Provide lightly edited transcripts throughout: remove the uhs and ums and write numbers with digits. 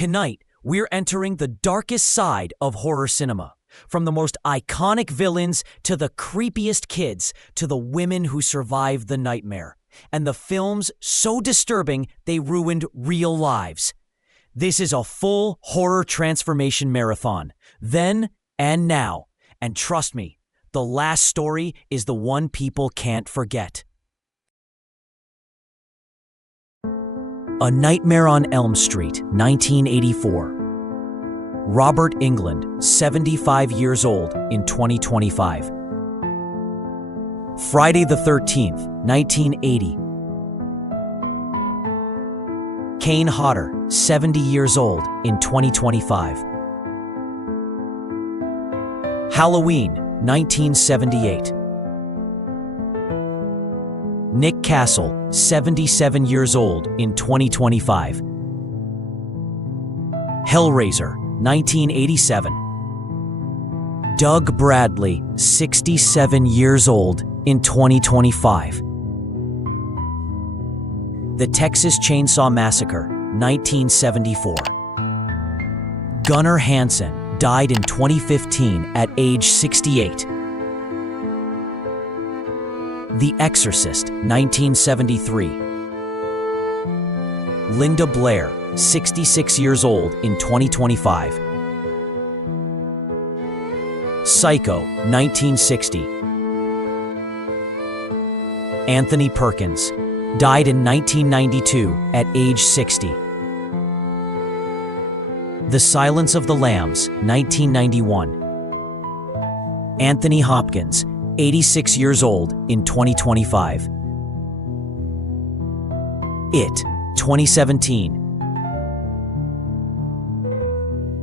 Tonight, we're entering the darkest side of horror cinema. From the most iconic villains to the creepiest kids to the women who survived the nightmare. And the films so disturbing they ruined real lives. This is a full horror transformation marathon. Then and now. And trust me, the last story is the one people can't forget. A Nightmare on Elm Street, 1984. Robert Englund, 75 years old in 2025. Friday the 13th, 1980. Kane Hodder, 70 years old in 2025. Halloween, 1978. Nick Castle, 77 years old in 2025. Hellraiser, 1987. Doug Bradley, 67 years old in 2025. The Texas Chainsaw Massacre, 1974. Gunnar Hansen died in 2015 at age 68. The Exorcist, 1973. Linda Blair, 66 years old in 2025. Psycho, 1960. Anthony Perkins died in 1992 at age 60. The Silence of the Lambs, 1991. Anthony Hopkins, 86 years old in 2025. It, 2017.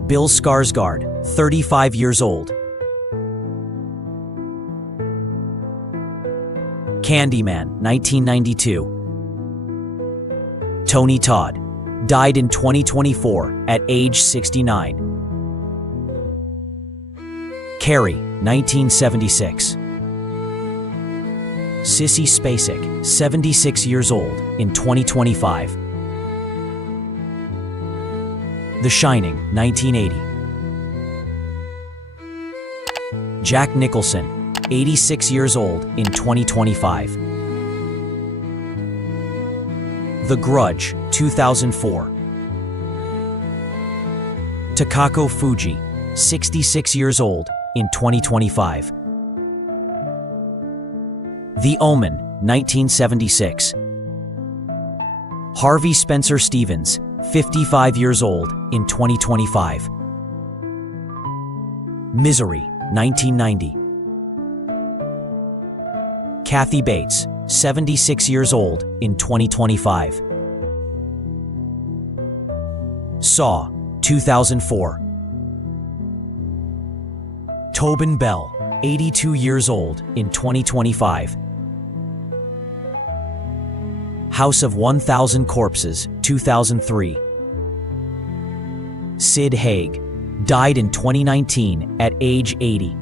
Bill Skarsgård, 35 years old. Candyman, 1992. Tony Todd died in 2024 at age 69. Carrie, 1976. Sissy Spacek, 76 years old in 2025. The Shining, 1980. Jack Nicholson, 86 years old in 2025. The Grudge, 2004. Takako Fuji, 66 years old in 2025. The Omen, 1976. Harvey Spencer Stevens, 55 years old in 2025. Misery, 1990. Kathy Bates, 76 years old in 2025. Saw, 2004. Tobin Bell, 82 years old in 2025. House of 1,000 Corpses, 2003. Sid Haig died in 2019 at age 80.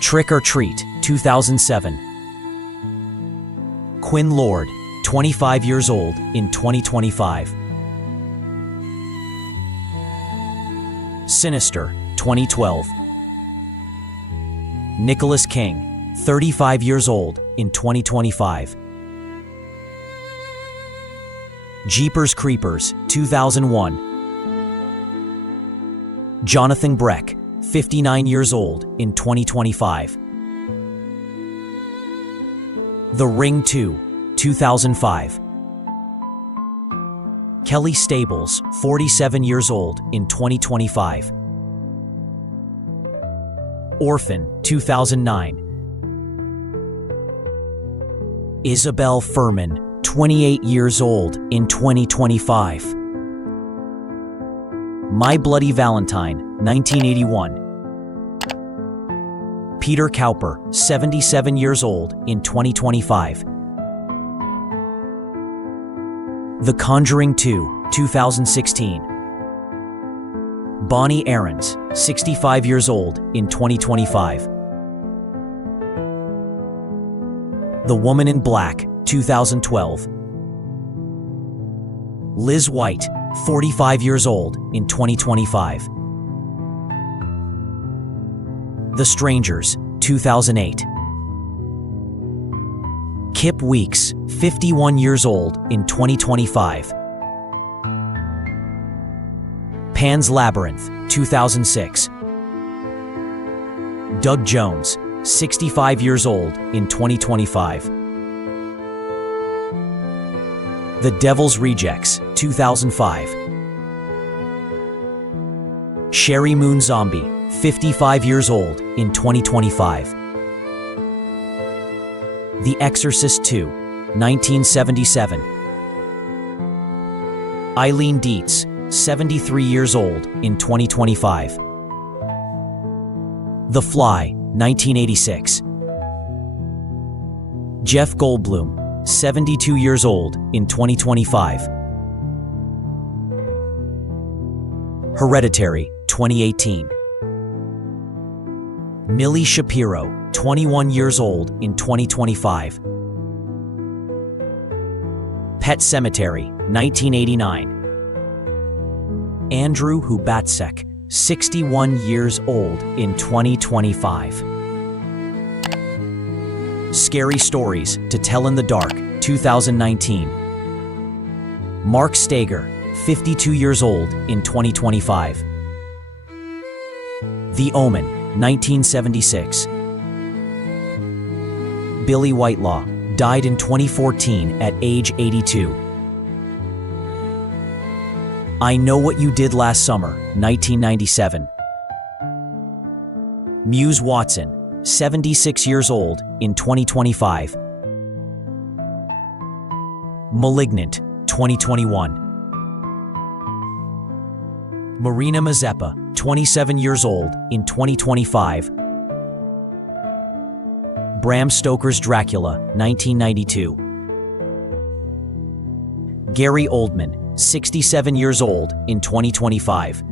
Trick or Treat, 2007. Quinn Lord, 25 years old in 2025. Sinister, 2012. Nicholas King, 35 years old in 2025. Jeepers Creepers, 2001. Jonathan Breck, 59 years old in 2025. The Ring 2, 2005. Kelly Stables, 47 years old in 2025. Orphan, 2009. Isabel Furman, 28 years old in 2025. My Bloody Valentine, 1981. Peter Cowper, 77 years old in 2025. The Conjuring 2, 2016. Bonnie Aarons, 65 years old in 2025. The Woman in Black, 2012. Liz White, 45 years old, in 2025. The Strangers, 2008. Kip Weeks, 51 years old, in 2025. Pan's Labyrinth, 2006. Doug Jones, 65 years old, in 2025. The Devil's Rejects, 2005. Sherry Moon Zombie, 55 years old, in 2025. The Exorcist 2, 1977. Eileen Dietz, 73 years old, in 2025. The Fly, 1986. Jeff Goldblum, 72 years old, in 2025. Hereditary, 2018. Millie Shapiro, 21 years old, in 2025. Pet Sematary, 1989. Andrew Hubatsek, 61 years old, in 2025. Scary Stories to Tell in the Dark, 2019. Mark Steger, 52 years old, in 2025. The Omen, 1976. Billy Whitelaw died in 2014 at age 82. I Know What You Did Last Summer, 1997. Muse Watson, 76 years old, in 2025. Malignant, 2021. Marina Mazeppa, 27 years old, in 2025. Bram Stoker's Dracula, 1992. Gary Oldman, 67 years old, in 2025.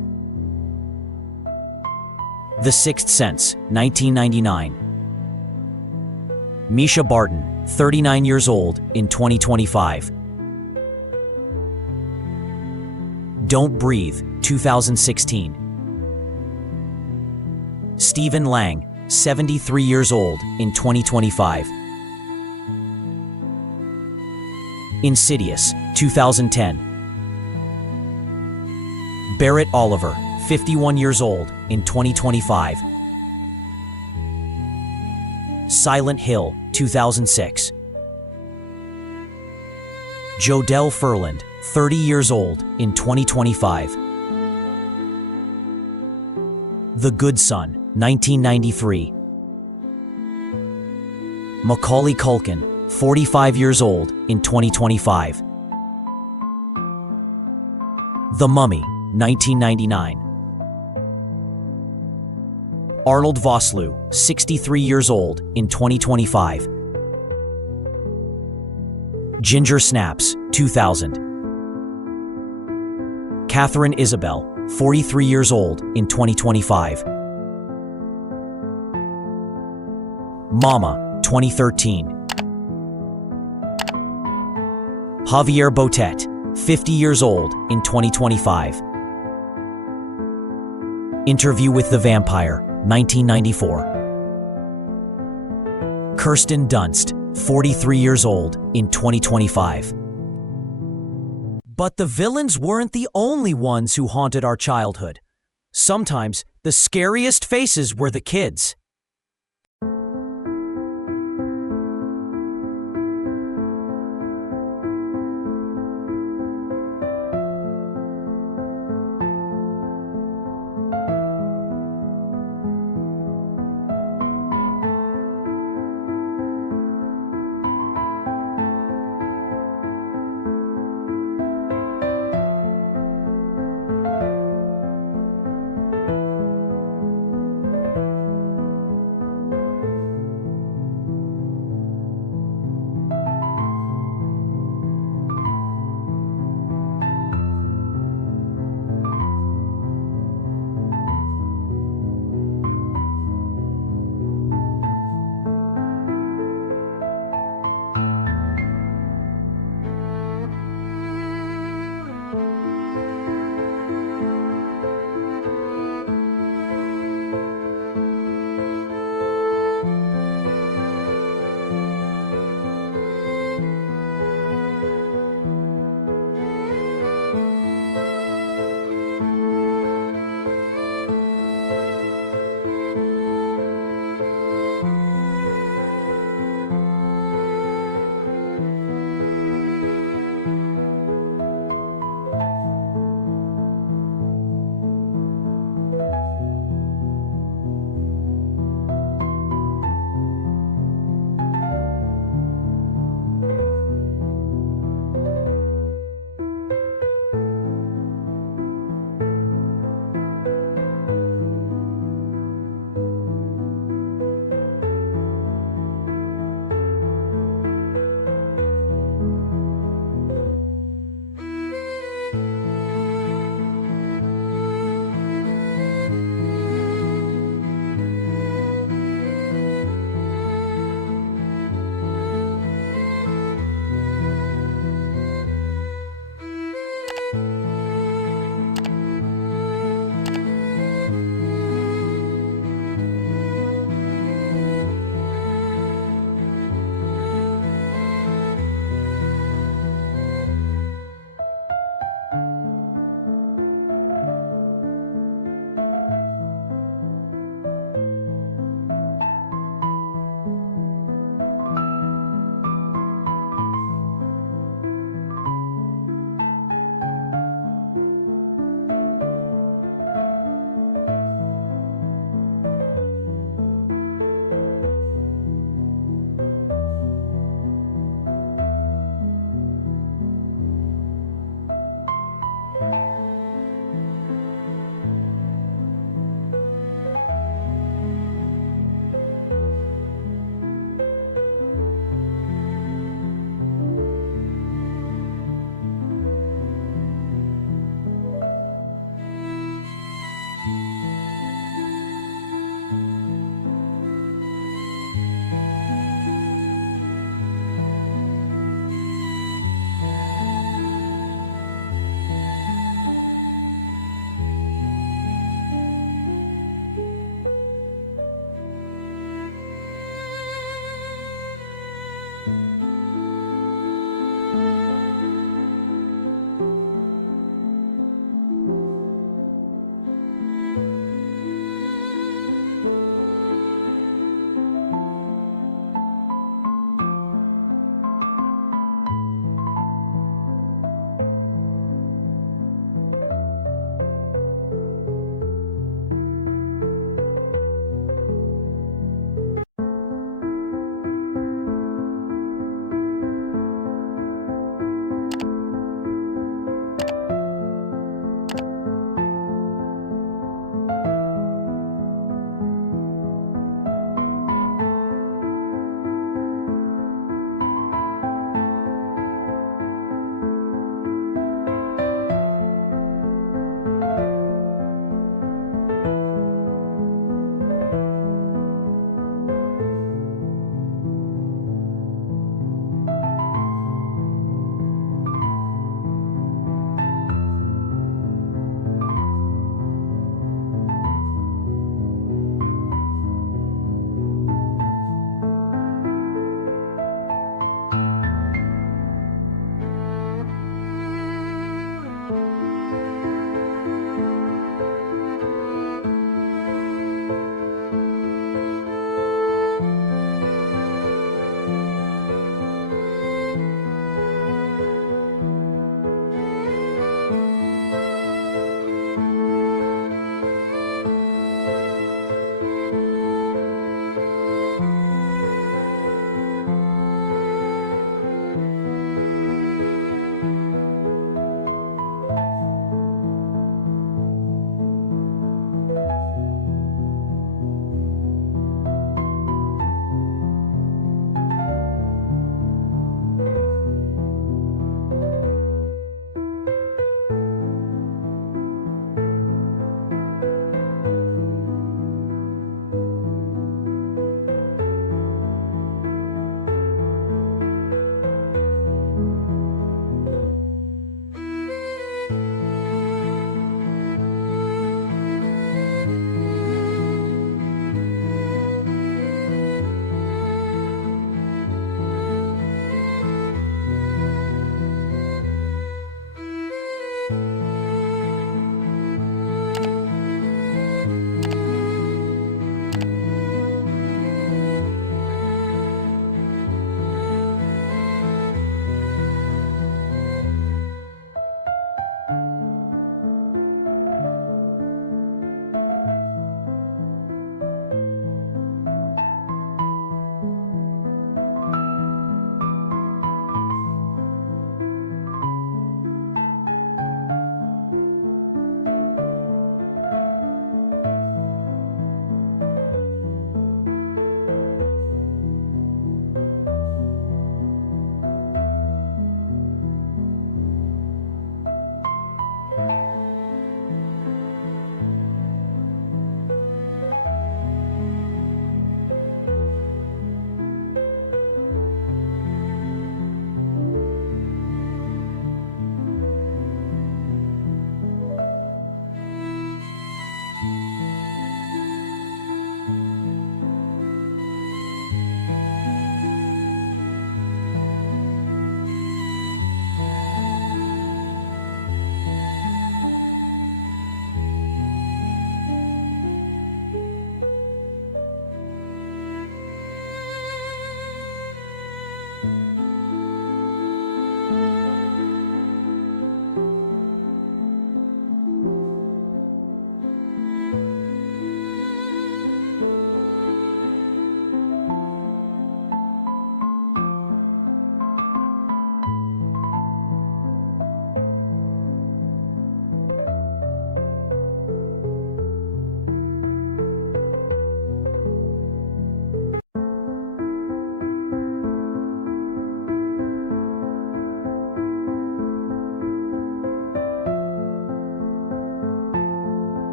The Sixth Sense, 1999. Misha Barton, 39 years old, in 2025. Don't Breathe, 2016. Stephen Lang, 73 years old, in 2025. Insidious, 2010. Barrett Oliver, 51 years old, in 2025. Silent Hill, 2006. Jodelle Ferland, 30 years old, in 2025. The Good Son, 1993. Macaulay Culkin, 45 years old, in 2025. The Mummy, 1999. Arnold Vosloo, 63 years old, in 2025. Ginger Snaps, 2000. Catherine Isabel, 43 years old, in 2025. Mama, 2013. Javier Botet, 50 years old, in 2025. Interview with the Vampire, 1994. Kirsten Dunst, 43 years old, in 2025. But the villains weren't the only ones who haunted our childhood. Sometimes the scariest faces were the kids.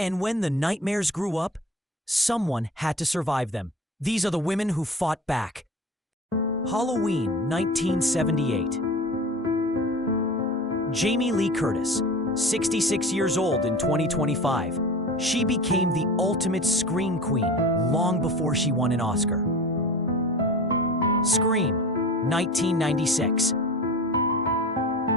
And when the nightmares grew up, someone had to survive them. These are the women who fought back. Halloween, 1978. Jamie Lee Curtis, 66 years old in 2025. She became the ultimate scream queen long before she won an Oscar. Scream, 1996.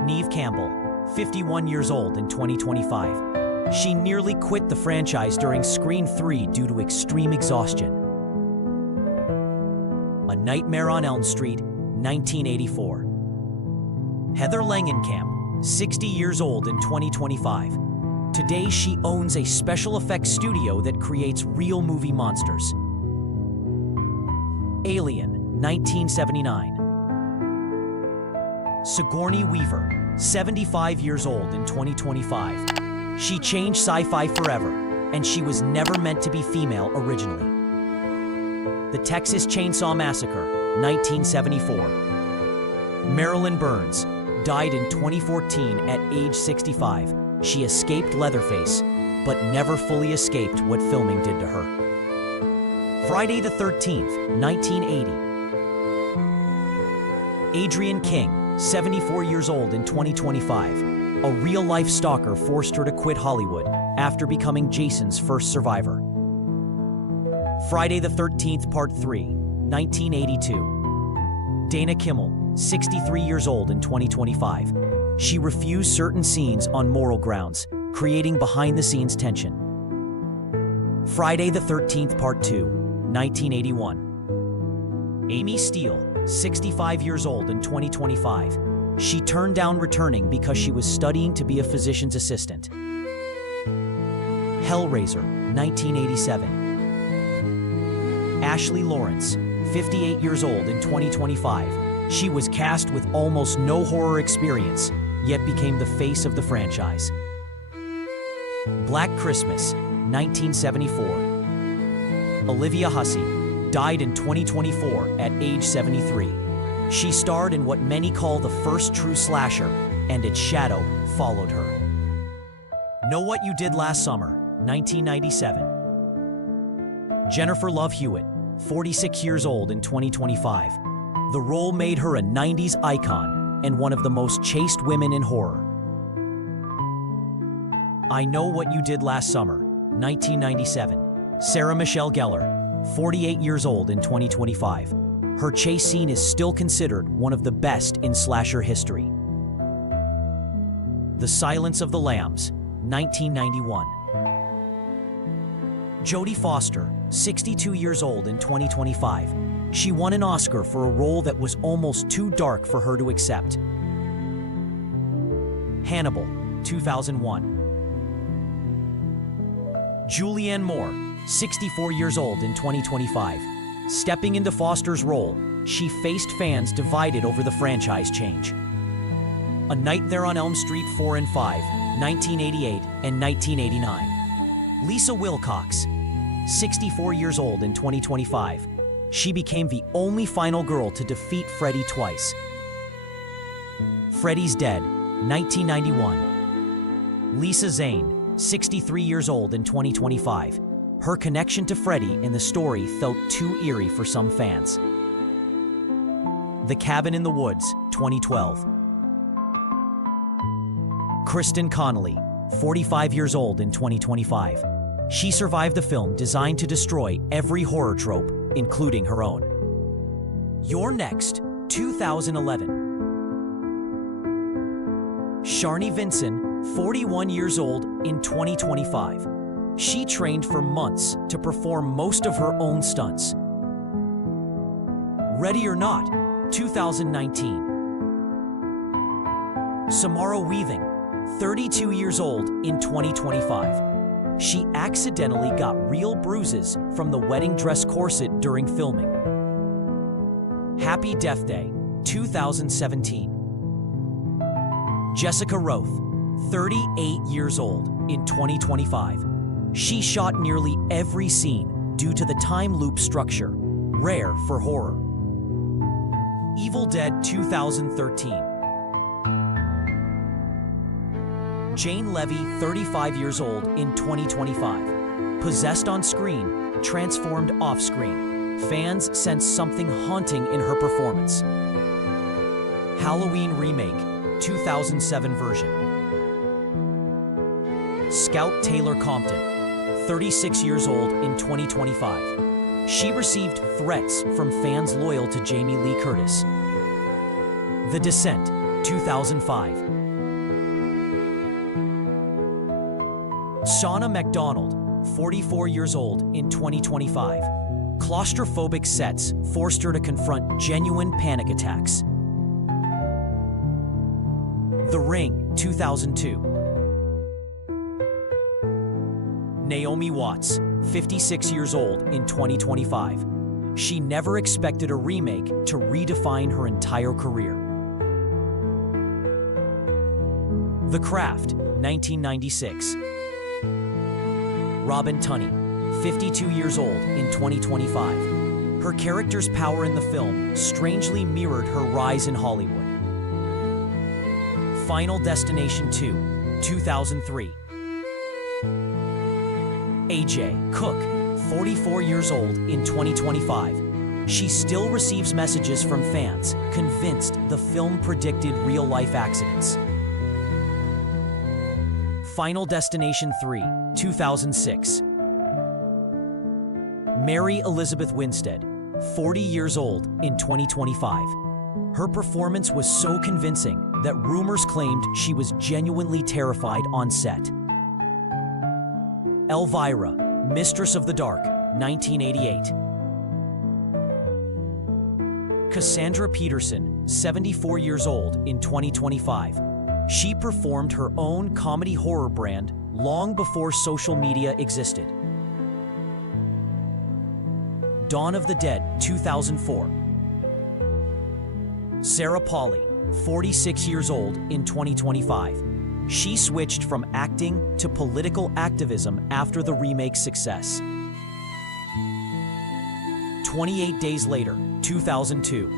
Neve Campbell, 51 years old in 2025. She nearly quit the franchise during Scream 3 due to extreme exhaustion. A Nightmare on Elm Street, 1984. Heather Langenkamp, 60 years old in 2025. Today she owns a special effects studio that creates real movie monsters. Alien, 1979. Sigourney Weaver, 75 years old in 2025. She changed sci-fi forever, and she was never meant to be female originally. The Texas Chainsaw Massacre, 1974. Marilyn Burns died in 2014 at age 65. She escaped Leatherface, but never fully escaped what filming did to her. Friday the 13th, 1980. Adrienne King, 74 years old in 2025. A real-life stalker forced her to quit Hollywood after becoming Jason's first survivor. Friday the 13th, Part 3, 1982. Dana Kimmel, 63 years old in 2025. She refused certain scenes on moral grounds, creating behind-the-scenes tension. Friday the 13th, Part 2, 1981. Amy Steele, 65 years old in 2025. She turned down returning because she was studying to be a physician's assistant. Hellraiser, 1987. Ashley Lawrence, 58 years old in 2025. She was cast with almost no horror experience, yet became the face of the franchise. Black Christmas, 1974. Olivia Hussey died in 2024 at age 73. She starred in what many call the first true slasher, and its shadow followed her. Know What You Did Last Summer, 1997. Jennifer Love Hewitt, 46 years old in 2025. The role made her a 90s icon and one of the most chaste women in horror. I Know What You Did Last Summer, 1997. Sarah Michelle Gellar, 48 years old in 2025. Her chase scene is still considered one of the best in slasher history. The Silence of the Lambs, 1991. Jodie Foster, 62 years old in 2025. She won an Oscar for a role that was almost too dark for her to accept. Hannibal, 2001. Julianne Moore, 64 years old in 2025. Stepping into Foster's role, she faced fans divided over the franchise change. A Nightmare on Elm Street 4 and 5, 1988 and 1989. Lisa Wilcox, 64 years old in 2025. She became the only final girl to defeat Freddy twice. Freddy's Dead, 1991. Lisa Zane, 63 years old in 2025. Her connection to Freddy in the story felt too eerie for some fans. The Cabin in the Woods, 2012. Kristen Connolly, 45 years old in 2025. She survived the film designed to destroy every horror trope, including her own. You're Next, 2011. Sharni Vinson, 41 years old in 2025. She trained for months to perform most of her own stunts. Ready or Not, 2019. Samara Weaving, 32 years old in 2025. She accidentally got real bruises from the wedding dress corset during filming. Happy Death Day, 2017. Jessica Rothe, 38 years old in 2025. She shot nearly every scene due to the time loop structure, rare for horror. Evil Dead 2013. Jane Levy, 35 years old in 2025. Possessed on screen, transformed off-screen. Fans sense something haunting in her performance. Halloween Remake, 2007 version. Scout Taylor Compton, 36 years old in 2025. She received threats from fans loyal to Jamie Lee Curtis. The Descent, 2005. Shauna MacDonald, 44 years old in 2025. Claustrophobic sets forced her to confront genuine panic attacks. The Ring, 2002. Naomi Watts, 56 years old in 2025. She never expected a remake to redefine her entire career. The Craft, 1996. Robin Tunney, 52 years old in 2025. Her character's power in the film strangely mirrored her rise in Hollywood. Final Destination 2, 2003. AJ Cook, 44 years old in 2025. She still receives messages from fans, convinced the film predicted real-life accidents. Final Destination 3, 2006. Mary Elizabeth Winstead, 40 years old in 2025. Her performance was so convincing that rumors claimed she was genuinely terrified on set. Elvira, Mistress of the Dark, 1988. Cassandra Peterson, 74 years old in 2025. She performed her own comedy horror brand long before social media existed. Dawn of the Dead, 2004. Sarah Polley, 46 years old in 2025. She switched from acting to political activism after the remake's success. 28 Days Later, 2002.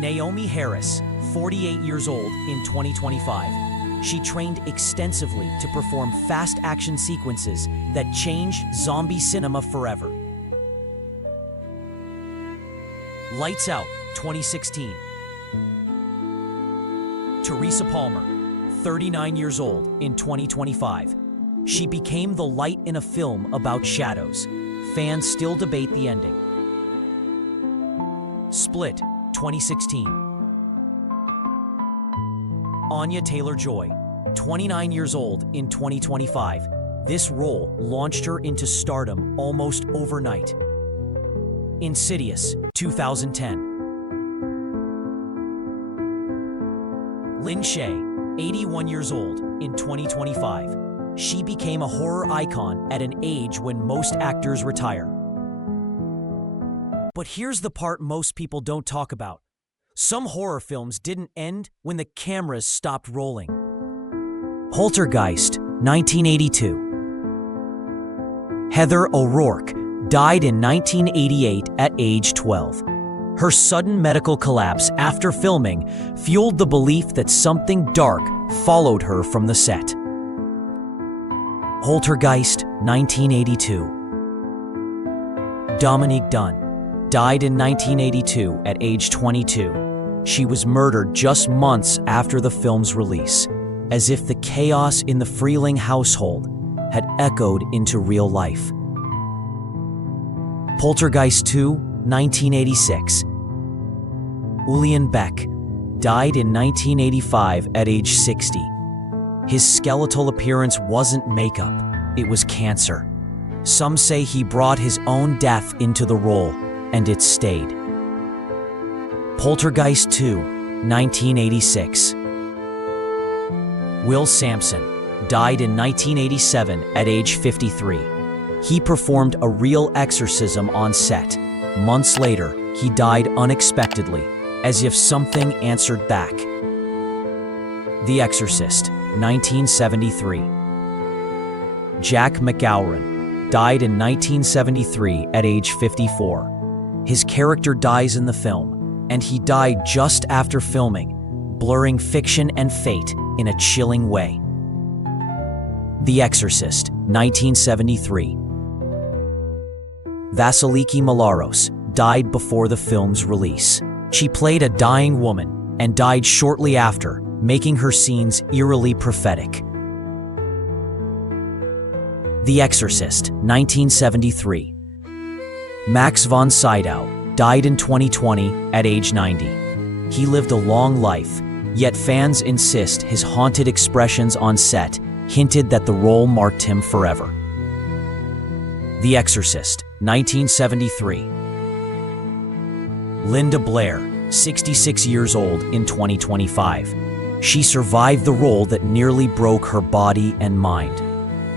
Naomi Harris, 48 years old in 2025. She trained extensively to perform fast action sequences that changed zombie cinema forever. Lights Out, 2016. Teresa Palmer, 39 years old in 2025. She became the light in a film about shadows. Fans still debate the ending. Split, 2016. Anya Taylor-Joy, 29 years old in 2025. This role launched her into stardom almost overnight. Insidious, 2010. Lin Shaye, 81 years old in 2025. She became a horror icon at an age when most actors retire. But here's the part most people don't talk about. Some horror films didn't end when the cameras stopped rolling. Poltergeist, 1982. Heather O'Rourke died in 1988 at age 12. Her sudden medical collapse after filming fueled the belief that something dark followed her from the set. Poltergeist, 1982. Dominique Dunne died in 1982 at age 22. She was murdered just months after the film's release, as if the chaos in the Freeling household had echoed into real life. Poltergeist 2, 1986. Julian Beck died in 1985 at age 60. His skeletal appearance wasn't makeup, it was cancer. Some say he brought his own death into the role, and it stayed. Poltergeist 2, 1986. Will Sampson died in 1987 at age 53. He performed a real exorcism on set. Months later, he died unexpectedly, as if something answered back. The Exorcist, 1973. Jack McGowran died in 1973 at age 54. His character dies in the film, and he died just after filming, blurring fiction and fate in a chilling way. The Exorcist, 1973. Vasiliki Malaros died before the film's release. She played a dying woman and died shortly after, making her scenes eerily prophetic. The Exorcist, 1973. Max von Sydow died in 2020 at age 90. He lived a long life, yet fans insist his haunted expressions on set hinted that the role marked him forever. The Exorcist, 1973. Linda Blair, 66 years old in 2025. She survived the role that nearly broke her body and mind,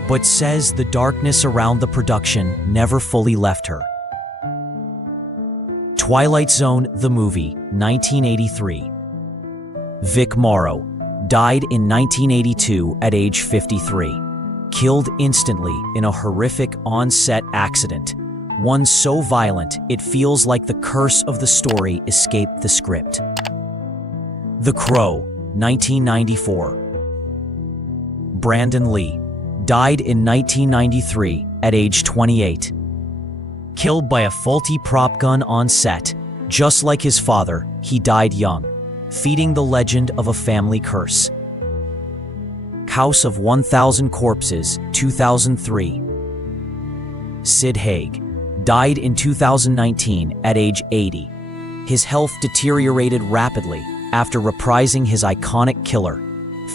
but says the darkness around the production never fully left her. Twilight Zone, the movie, 1983. Vic Morrow died in 1982 at age 53, killed instantly in a horrific on-set accident, one so violent it feels like the curse of the story escaped the script. The Crow, 1994. Brandon Lee died in 1993 at age 28. Killed by a faulty prop gun on set, just like his father, he died young, feeding the legend of a family curse. House of 1,000 Corpses, 2003. Sid Haig died in 2019 at age 80. His health deteriorated rapidly after reprising his iconic killer.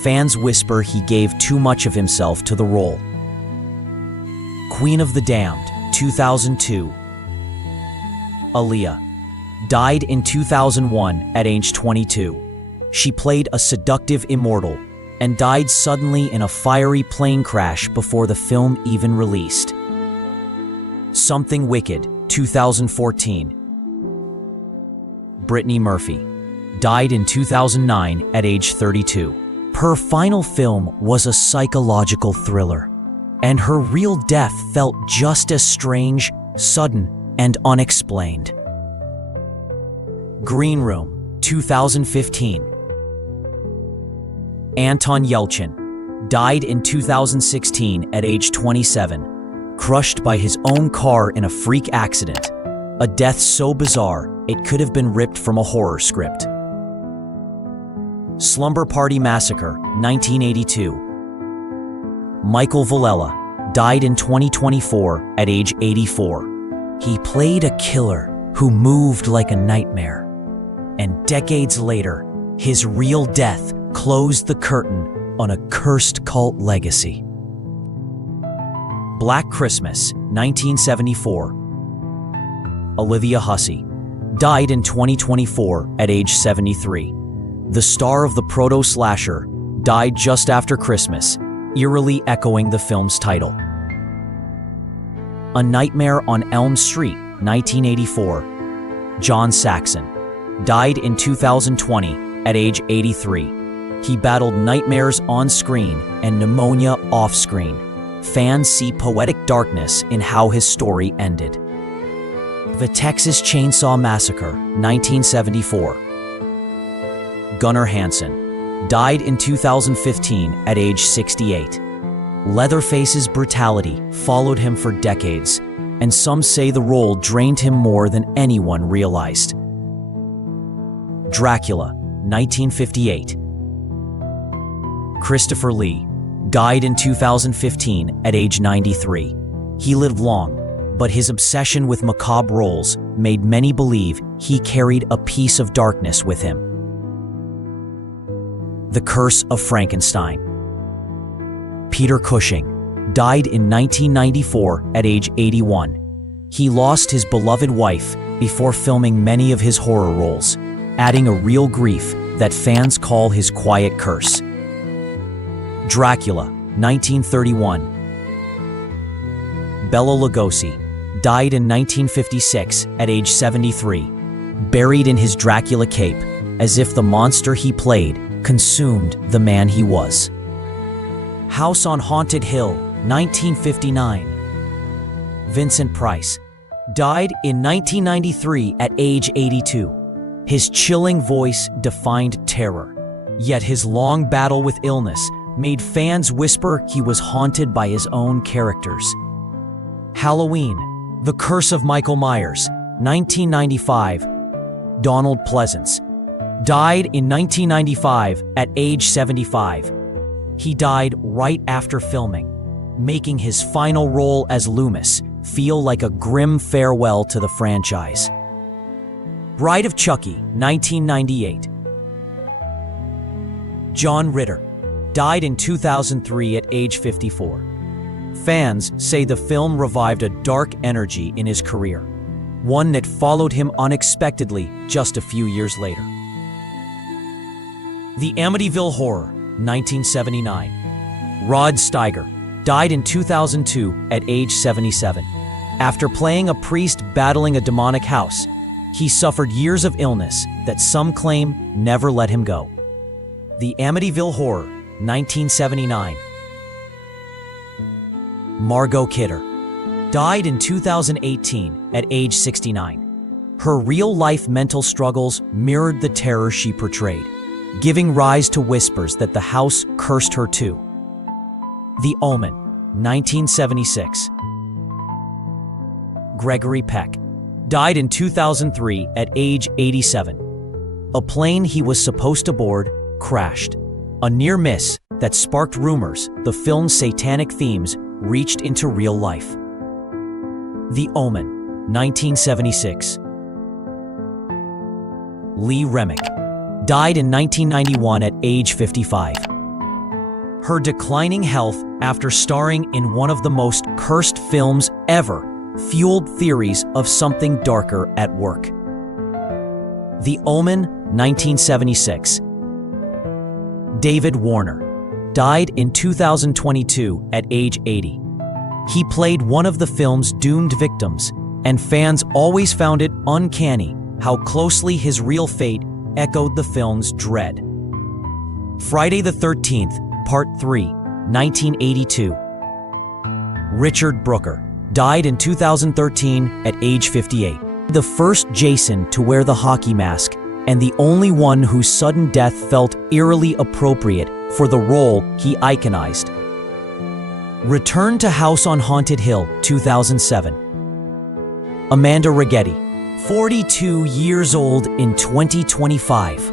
Fans whisper he gave too much of himself to the role. Queen of the Damned, 2002. Aaliyah died in 2001 at age 22. She played a seductive immortal and died suddenly in a fiery plane crash before the film even released. Something Wicked, 2014. Brittany Murphy died in 2009 at age 32. Her final film was a psychological thriller, and her real death felt just as strange, sudden, and unexplained. Green Room, 2015. Anton Yelchin died in 2016 at age 27, crushed by his own car in a freak accident, a death so bizarre it could have been ripped from a horror script. Slumber Party Massacre, 1982. Michael Villela died in 2024 at age 84. He played a killer who moved like a nightmare, and decades later, his real death closed the curtain on a cursed cult legacy. Black Christmas, 1974. Olivia Hussey died in 2024 at age 73. The star of the proto-slasher died just after Christmas, eerily echoing the film's title. A Nightmare on Elm Street, 1984. John Saxon died in 2020 at age 83. He battled nightmares on screen and pneumonia off screen. Fans see poetic darkness in how his story ended. The Texas Chainsaw Massacre, 1974. Gunnar Hansen died in 2015 at age 68. Leatherface's brutality followed him for decades, and some say the role drained him more than anyone realized. Dracula, 1958. Christopher Lee died in 2015 at age 93. He lived long, but his obsession with macabre roles made many believe he carried a piece of darkness with him. The Curse of Frankenstein. Peter Cushing died in 1994 at age 81. He lost his beloved wife before filming many of his horror roles, adding a real grief that fans call his quiet curse. Dracula, 1931. Bela Lugosi died in 1956 at age 73, buried in his Dracula cape, as if the monster he played consumed the man he was. House on Haunted Hill, 1959. Vincent Price died in 1993 at age 82. His chilling voice defined terror, yet his long battle with illness made fans whisper he was haunted by his own characters. Halloween, The Curse of Michael Myers, 1995. Donald Pleasance died in 1995 at age 75. He died right after filming, making his final role as Loomis feel like a grim farewell to the franchise. Bride of Chucky, 1998. John Ritter died in 2003 at age 54. Fans say the film revived a dark energy in his career, one that followed him unexpectedly just a few years later. The Amityville Horror, 1979. Rod Steiger died in 2002 at age 77. After playing a priest battling a demonic house, he suffered years of illness that some claim never let him go. The Amityville Horror, 1979. Margot Kidder died in 2018 at age 69. Her real-life mental struggles mirrored the terror she portrayed, giving rise to whispers that the house cursed her too. The Omen, 1976. Gregory Peck died in 2003 at age 87. A plane he was supposed to board crashed, a near miss that sparked rumors the film's satanic themes reached into real life. The Omen, 1976. Lee Remick died in 1991 at age 55. Her declining health after starring in one of the most cursed films ever fueled theories of something darker at work. The Omen, 1976. David Warner died in 2022 at age 80. He played one of the film's doomed victims, and fans always found it uncanny how closely his real fate echoed the film's dread. Friday the 13th, Part 3, 1982. Richard Brooker died in 2013 at age 58. The first Jason to wear the hockey mask, and the only one whose sudden death felt eerily appropriate for the role he iconized. Return to House on Haunted Hill, 2007. Amanda Righetti, 42 years old in 2025.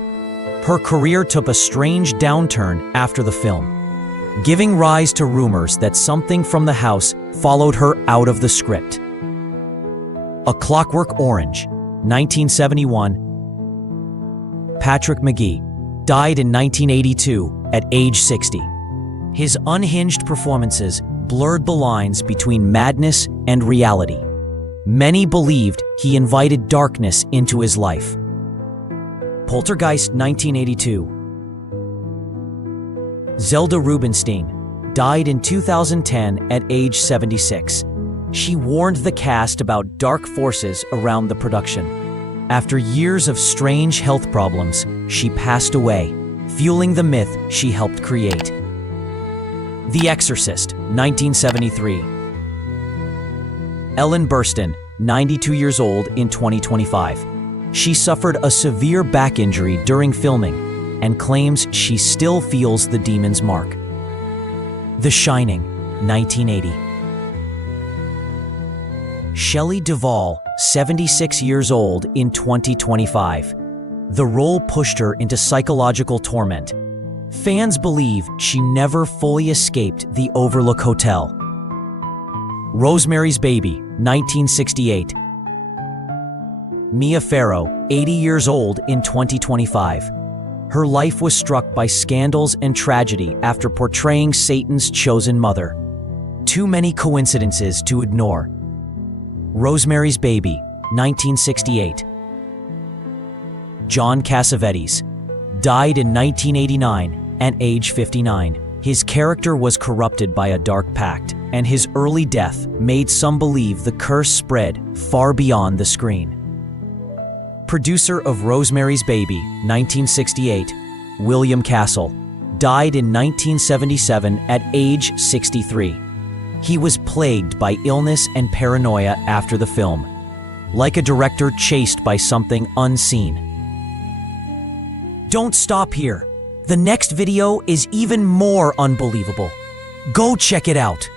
Her career took a strange downturn after the film, giving rise to rumors that something from the house followed her out of the script. A Clockwork Orange, 1971. Patrick Magee died in 1982 at age 60. His unhinged performances blurred the lines between madness and reality. Many believed he invited darkness into his life. Poltergeist, 1982. Zelda Rubinstein died in 2010 at age 76. She warned the cast about dark forces around the production. After years of strange health problems, she passed away, fueling the myth she helped create. The Exorcist, 1973. Ellen Burstyn, 92 years old in 2025. She suffered a severe back injury during filming and claims she still feels the demon's mark. The Shining, 1980. Shelley Duvall, 76 years old in 2025. The role pushed her into psychological torment. Fans believe she never fully escaped the Overlook Hotel. Rosemary's Baby, 1968. Mia Farrow, 80 years old in 2025. Her life was struck by scandals and tragedy after portraying Satan's chosen mother. Too many coincidences to ignore. Rosemary's Baby, 1968. John Cassavetes died in 1989 at age 59. His character was corrupted by a dark pact, and his early death made some believe the curse spread far beyond the screen. Producer of Rosemary's Baby, 1968, William Castle, died in 1977 at age 63. He was plagued by illness and paranoia after the film, like a director chased by something unseen. Don't stop here. The next video is even more unbelievable. Go check it out.